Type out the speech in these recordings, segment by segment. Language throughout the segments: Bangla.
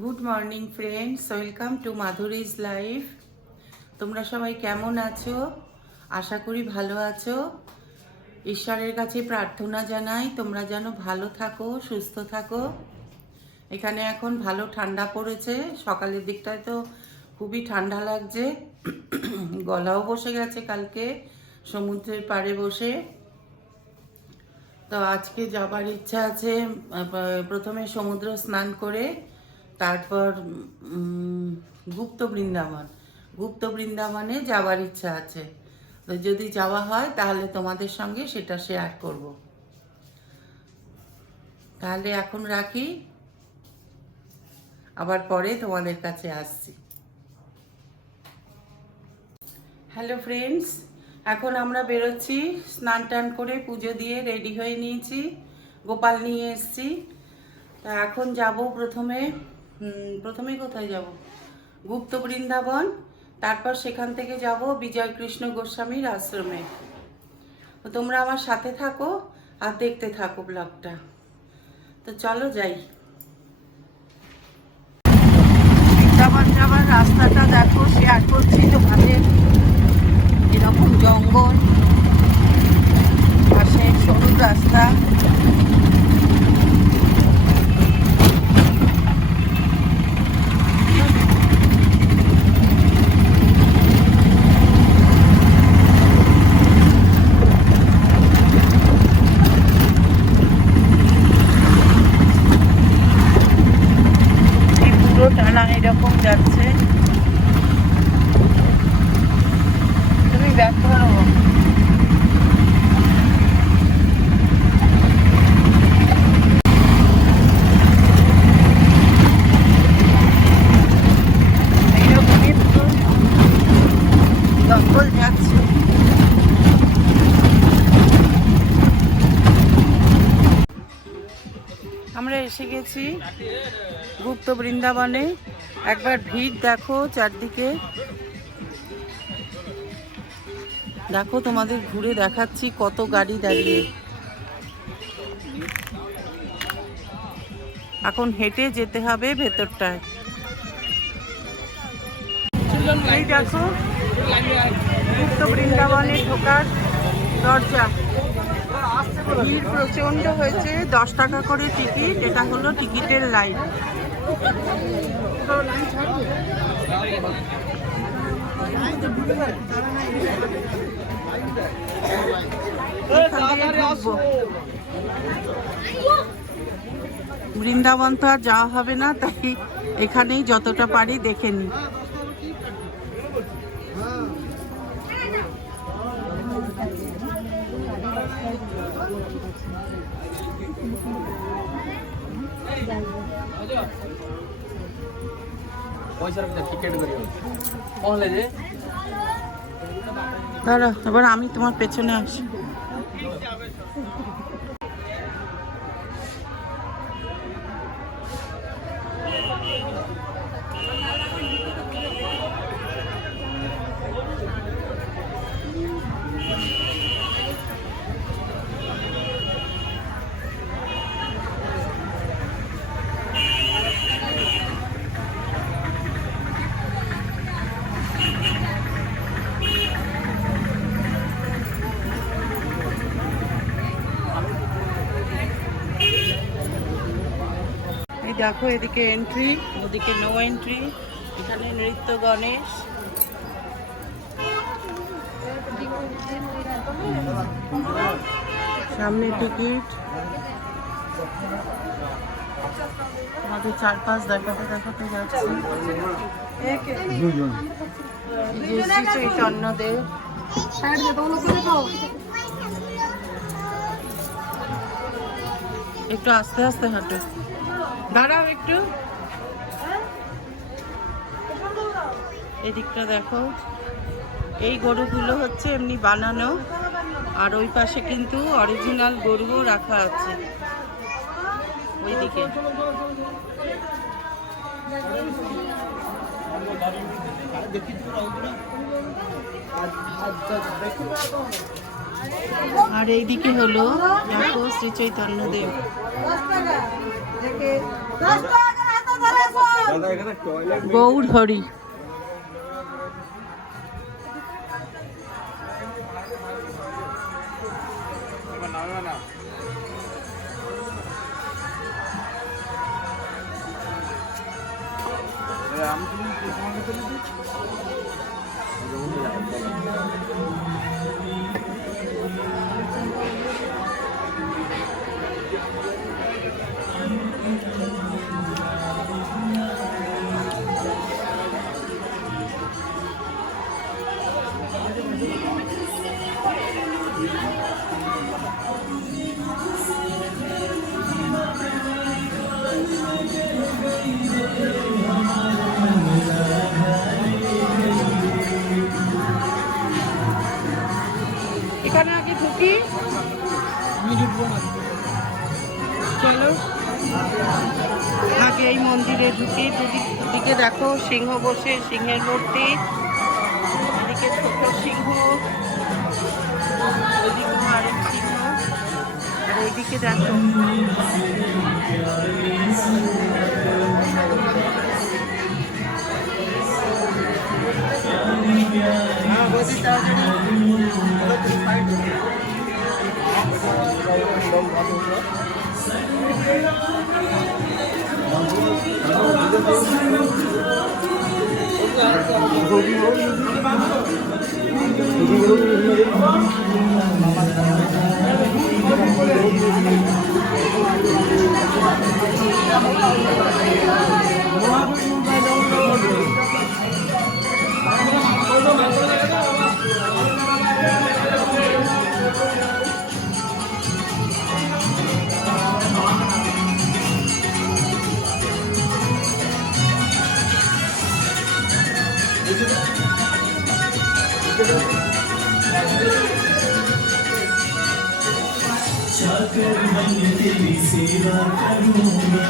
Good morning friends, welcome to Madhuri's life. তোমরা সবাই কেমন আছো? আশা করি ভালো আছো। ঈশ্বরের কাছে প্রার্থনা জানাই তোমরা যেন ভালো থাকো, সুস্থ থাকো। এখানে এখন ভালো ঠান্ডা পড়েছে, সকালের দিকটায় তো খুবই ঠান্ডা লাগছে। গলাও বসে গেছে কালকে সমুদ্রের পাড়ে বসে। তো আজকে যাবার ইচ্ছা আছে, প্রথমে সমুদ্র স্নান করে তারপর গুপ্ত বৃন্দাবনে যাওয়ার ইচ্ছা আছে। তো যদি যাওয়া হয় তাহলে তোমাদের সঙ্গে সেটা শেয়ার করব। তাহলে এখন রাখি, আবার পরে তোমাদের কাছে আসছি। হ্যালো ফ্রেন্ডস, এখন আমরা বেরোচ্ছি। স্নান টান করে পুজো দিয়ে রেডি হয়ে নিয়েছি, গোপাল নিয়ে এসেছি। তা এখন যাব প্রথমে কোথায় যাব? গুপ্ত বৃন্দাবন। তারপর সেখান থেকে যাব বিজয় কৃষ্ণ গোস্বামীর আশ্রমে। তো তোমরা আমার সাথে থাকো আর দেখতে থাকো ব্লগটা। তো চলো যাই। বৃন্দাবন যাবার রাস্তাটা দেখো, শেয়ার করছি তোমাদের। এরকম জঙ্গল, পাশে সরু রাস্তা। টানা এরকম যাচ্ছে। তুমি ব্যাক করো। এইরকমই জঙ্গল যাচ্ছে। আমরা এসে গেছি গুপ্ত বৃন্দাবনে। একবার ভিড় দেখো চারদিকে, দেখো তোমাদের ঘুরে দেখাচ্ছি কত গাড়ি দাঁড়িয়ে। এখন হেঁটে যেতে হবে ভেতরটায়। এই দেখো গুপ্ত বৃন্দাবনে ঢোকার দরজা। ভিড় প্রচন্ড হয়েছে, 10 টাকা করে টিকিট। এটা হলো টিকিটের লাইন। বৃন্দাবন তো আর যাওয়া হবে না, তাই এখানেই যতটা পারি দেখে নি। দাঁড়া, এবার আমি তোমার পেছনে আসি। দেখো এদিকে এন্ট্রি, ওদিকে নো এন্ট্রি। এখানে নৃত্য গণেশ। সামনে টিকিট। আমাদের চারপাশ দেখাতে দেখাতে যাচ্ছে। শ্রী চৈতন্যদেব। একটু আস্তে আস্তে হাঁটো, দাঁড়াও একটু। এদিকটা দেখো, এই গরুগুলো হচ্ছে এমনি বানানো, আর ওই পাশে কিন্তু অরিজিনাল গরুও রাখা আছে ওইদিকে। আর এইদিকে হলো দেখো শ্রী চৈতন্যদেব। গৌর হরি। এখানে আগে ঢুকি, চলো আগে এই মন্দিরে ঢুকি। দুদিকে দেখো সিংহ বসে, সিংহের মূর্তি, এদিকে ছোট সিংহ, ওইদিকে আরেক সিংহ, আর এইদিকে দেখো जाकर मैं तेरी सेवा करूँगा,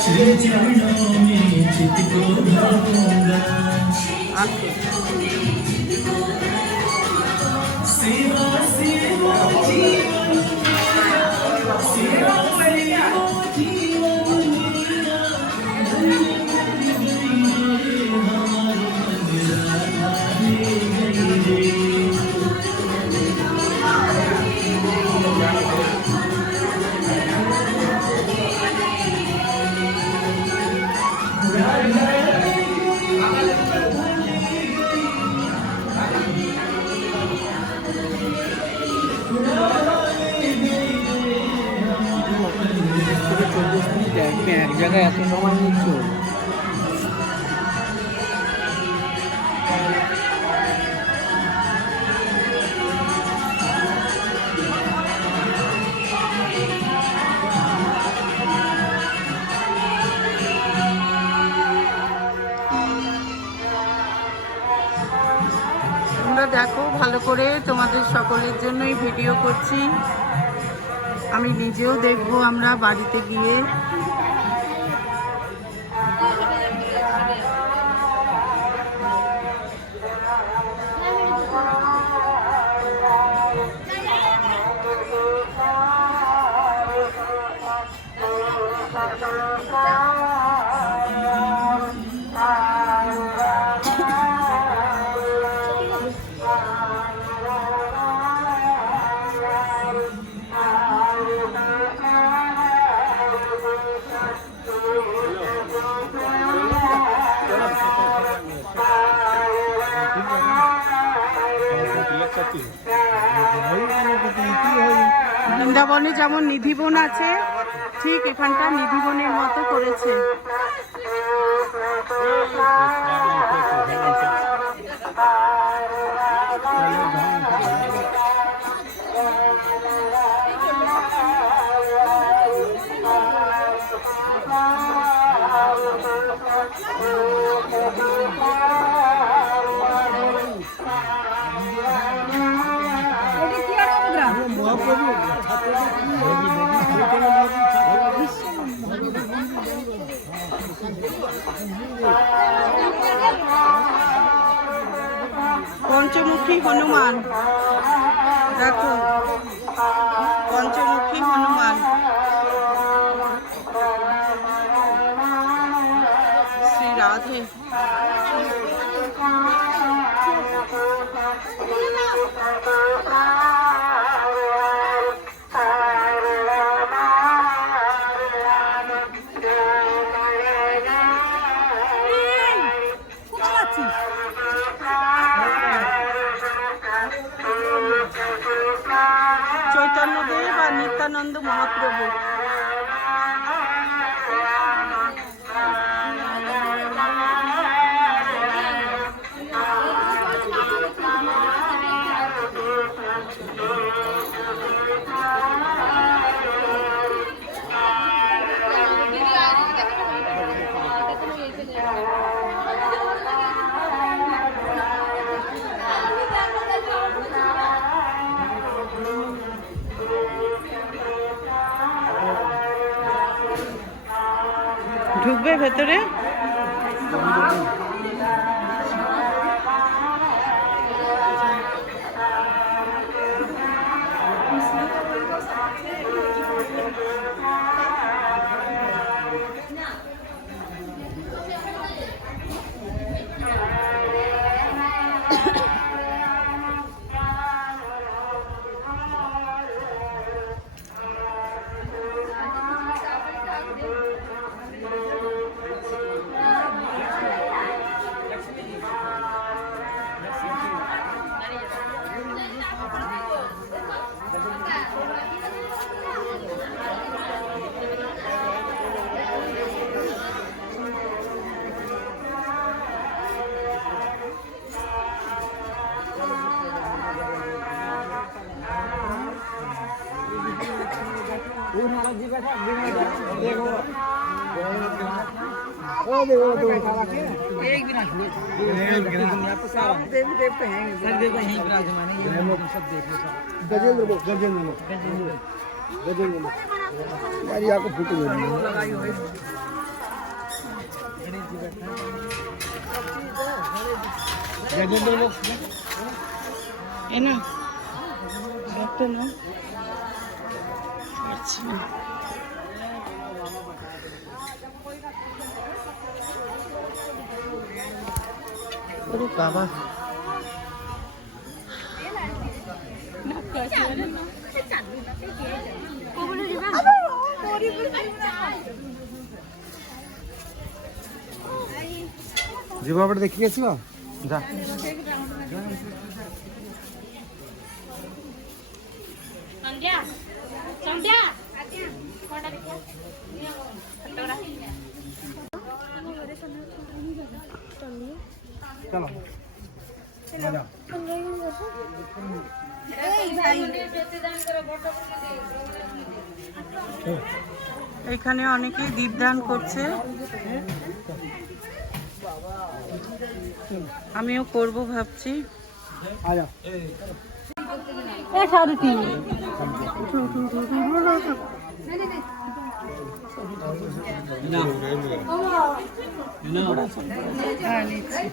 श्री चरणों में चित को धरूँगा, सेवा सेवा जीवन, सेवा सेवा जीवन मेरा, এক জায়গায় এত সময় নিচ্ছ। তোমরা দেখো ভালো করে, তোমাদের সকলের জন্যই ভিডিও করছি, আমি নিজেও দেখবো আমরা বাড়িতে গিয়ে। বৃন্দাবনে যেমন নিধিবন আছে, ঠিক এখানটা নিধিবনের মতো করেছে। পঞ্চমুখী হনুমান দেখো, পঞ্চমুখী হনুমান। ঢুকবে ভেতরে? বাবা যেভাবে দেখে গেছি যা এখানে অনেকেই দীপদান করছে, আমিও করব ভাবছি। হ্যাঁ নিচ্ছি।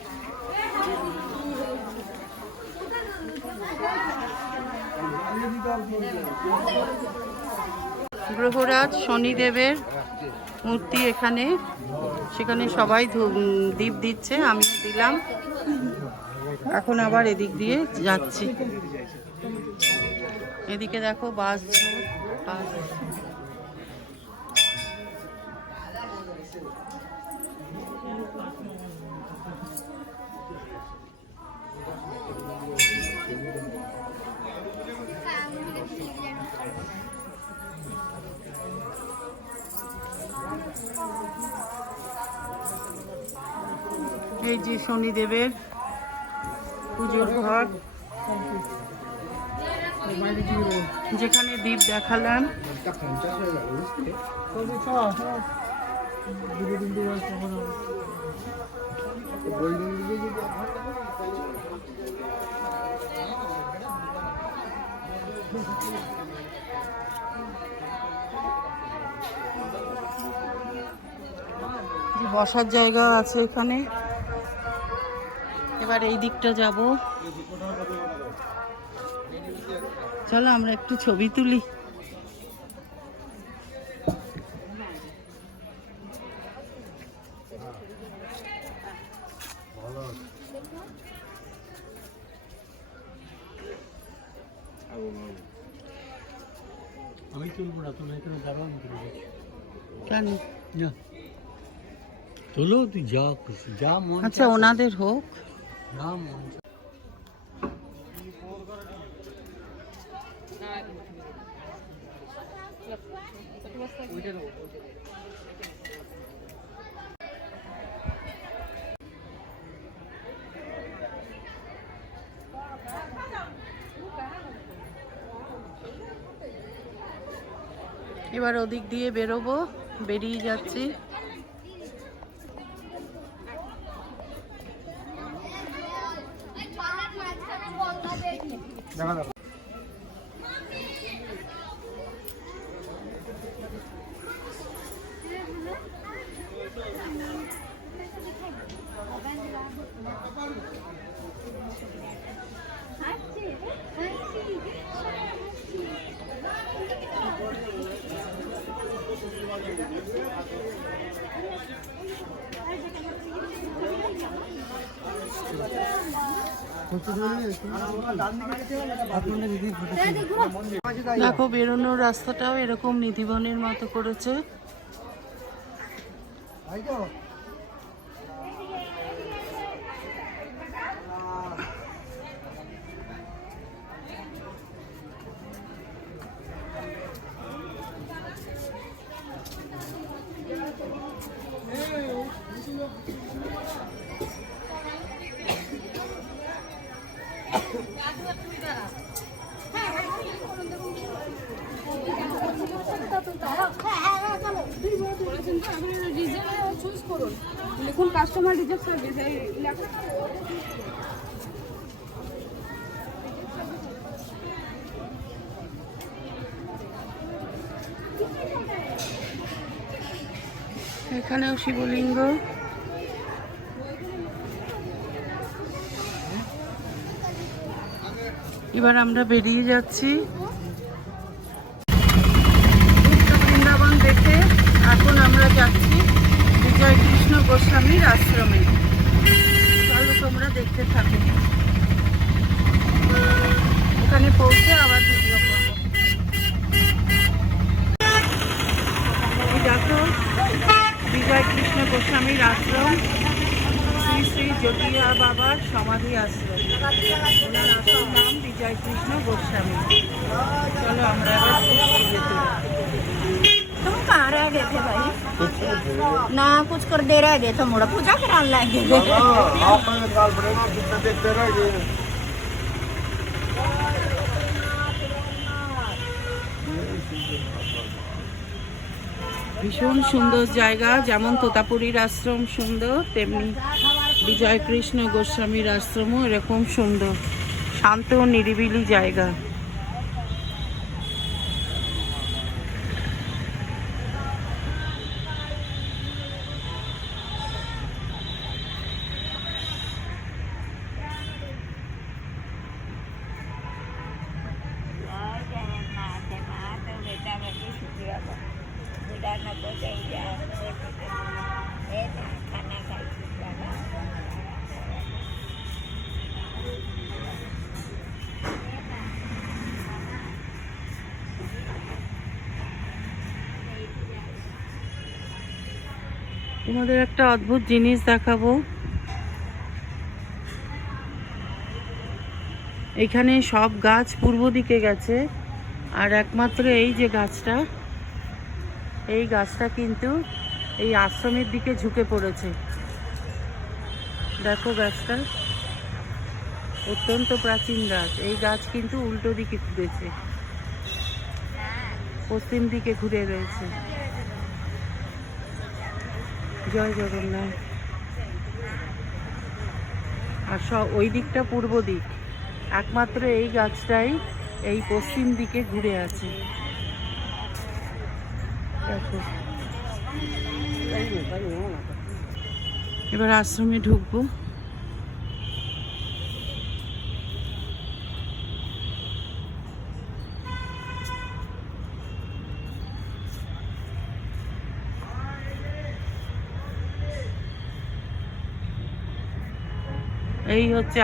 গ্রহরাজ শনিদেবের মূর্তি এখানে, সেখানে সবাই দীপ দিচ্ছে, আমিও দিলাম। এখন আবার এদিক দিয়ে যাচ্ছি। এদিকে দেখো বাস এই যে শনিদেবের পুজোর ঘর, যেখানে দীপ দেখালাম। বসার জায়গা আছে এখানে। এবার এই দিকটা যাব, চলো আমরা একটু ছবি তুলি। আমি তুলবো না, তুমি এখানে দাঁড়াও, কেন? না তোলো, তুই যা খুশি, যা মন। আচ্ছা ওনাদের হোক। না মন এবার ওদিক দিয়ে বেরোবো, বেরিয়ে যাচ্ছি। দেখো বেরোনোর রাস্তাটাও এরকম নিধিবনের মতো করেছে। লিখুন কাস্টমার রিজেক্ট সার্ভিস এই লেখা। এখানেও শিবলিঙ্গ। এবার আমরা বেরিয়ে যাচ্ছি। বৃন্দাবন দেখে এখন আমরা যাচ্ছি বিজয় কৃষ্ণ গোস্বামীর আশ্রমে। চলো তোমরা দেখতে থাকো, ওখানে পৌঁছে আবার ভিডিও করবো। এই দেখো বিজয় কৃষ্ণ গোস্বামীর আশ্রম, শ্রী শ্রী জ্যোতিয়া বাবার সমাধি আশ্রম। ওনার আসল নাম বিজয় কৃষ্ণ গোস্বামী। চলো আমরা এবার যেতে। तुम कहाँ रह गए थे भाई? ना कुछ कर दे रह गए थे, मोड़ा पूजा कराने लगे थे। ভীষণ সুন্দর জায়গা, যেমন তোতাপুরীর আশ্রম সুন্দর, তেমনি বিজয় কৃষ্ণ গোস্বামীর আশ্রমও এরকম সুন্দর, শান্ত নিরিবিলি জায়গা। তোমাদের একটা অদ্ভুত জিনিস দেখাবো। এখানে সব গাছ পূর্ব দিকে গেছে, আর একমাত্র এই যে গাছটা, এই গাছটা কিন্তু এই আশ্রমের দিকে ঝুঁকে পড়েছে। দেখো গাছটা অত্যন্ত প্রাচীন গাছ। এই গাছ কিন্তু উল্টো দিকে ঘুরেছে, পশ্চিম দিকে ঘুরে রয়েছে। জয় জগন্নাথ। আর ওই দিকটা পূর্ব দিক, একমাত্র এই গাছটাই এই পশ্চিম দিকে ঘুরে আছে। দেখো এবার আশ্রমে ঢুকবো। এই হচ্ছে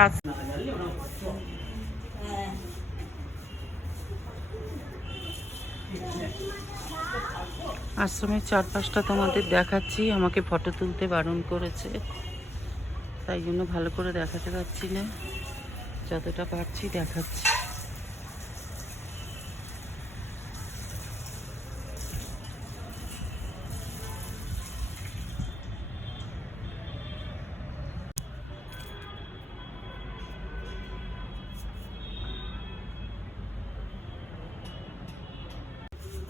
আশ্রমের চারপাশটা তোমাদের দেখাচ্ছি। আমাকে ফটো তুলতে বারণ করেছে, তাই জন্য ভালো করে দেখাতে পারছি না, যতটা পারছি দেখাচ্ছি।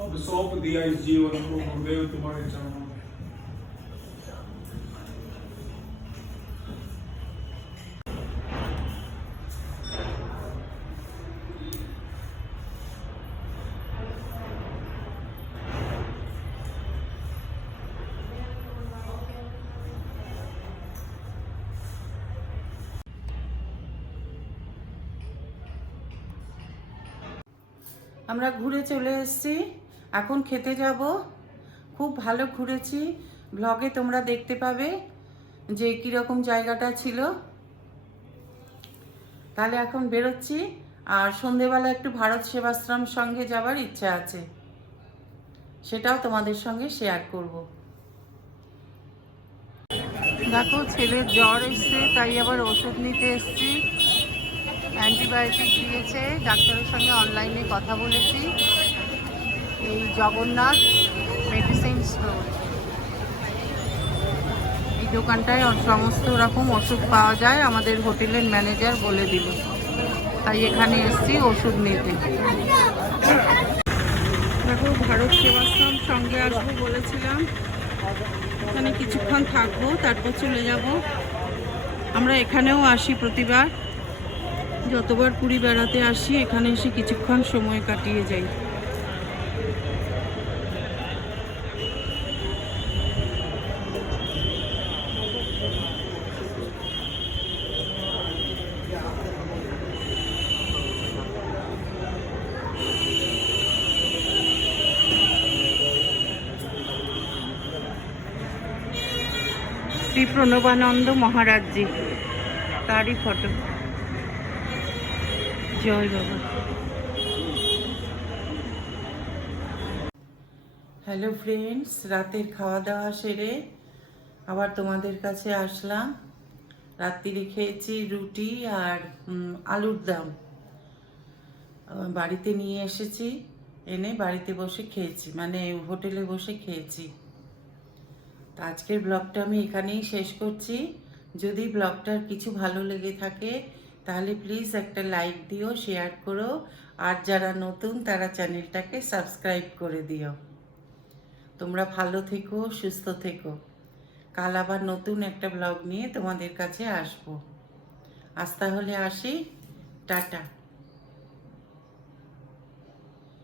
अब सौंप दिया इस जीवन को गुरुदेव तुम्हारे चरणों में। আমরা ঘুরে চলে এসেছি, এখন খেতে যাব। খুব ভালো ঘুরেছি, ব্লগে তোমরা দেখতে পাবে যে কীরকম জায়গাটা ছিল। তাহলে এখন বেরোচ্ছি, আর সন্ধেবেলা একটু ভারত সেবাশ্রম সঙ্গে যাবার ইচ্ছা আছে, সেটাও তোমাদের সঙ্গে শেয়ার করব। দেখো ছেলের জ্বর এসছে, তাই আবার ওষুধ নিতে এসছি। অ্যান্টিবায়োটিক দিয়েছে, ডাক্তারের সঙ্গে অনলাইনে কথা বলেছি। এই জগন্নাথ মেডিসিন স্টোর, এই দোকানটায় সমস্ত রকম ওষুধ পাওয়া যায়, আমাদের হোটেলের ম্যানেজার বলে দিল, তাই এখানে এসছি ওষুধ নিতে। দেখো ভারত সেবাশ্রম সঙ্গে আসবো বলেছিলাম, এখানে কিছুক্ষণ থাকবো, তারপর চলে যাব। আমরা এখানেও আসি প্রতিবার, যতবার পুরী বেড়াতে আসি এখানে এসে কিছুক্ষণ সময় কাটিয়ে যাই। শ্রী প্রণবানন্দ মহারাজজি, তারই ফটো। জয় বাবা। হ্যালো ফ্রেন্ডস, রাতের খাওয়া দাওয়া সেরে আবার তোমাদের কাছে আসলাম। রাত্রিরে খেয়েছি রুটি আর আলুর দম, বাড়িতে নিয়ে এসেছি, এনে বাড়িতে বসে খেয়েছি, মানে হোটেলে বসে খেয়েছি। তো আজকের ব্লগটা আমি এখানেই শেষ করছি। যদি ব্লগটার কিছু ভালো লেগে থাকে তাহলে প্লিজ একটা লাইক দিও, শেয়ার করো, আর যারা নতুন তারা চ্যানেলটাকে সাবস্ক্রাইব করে দিও। তোমরা ভালো থেকো, সুস্থ থেকো। কাল আবার নতুন একটা ব্লগ নিয়ে তোমাদের কাছে আসবো। আজ তাহলে আসি, টাটা।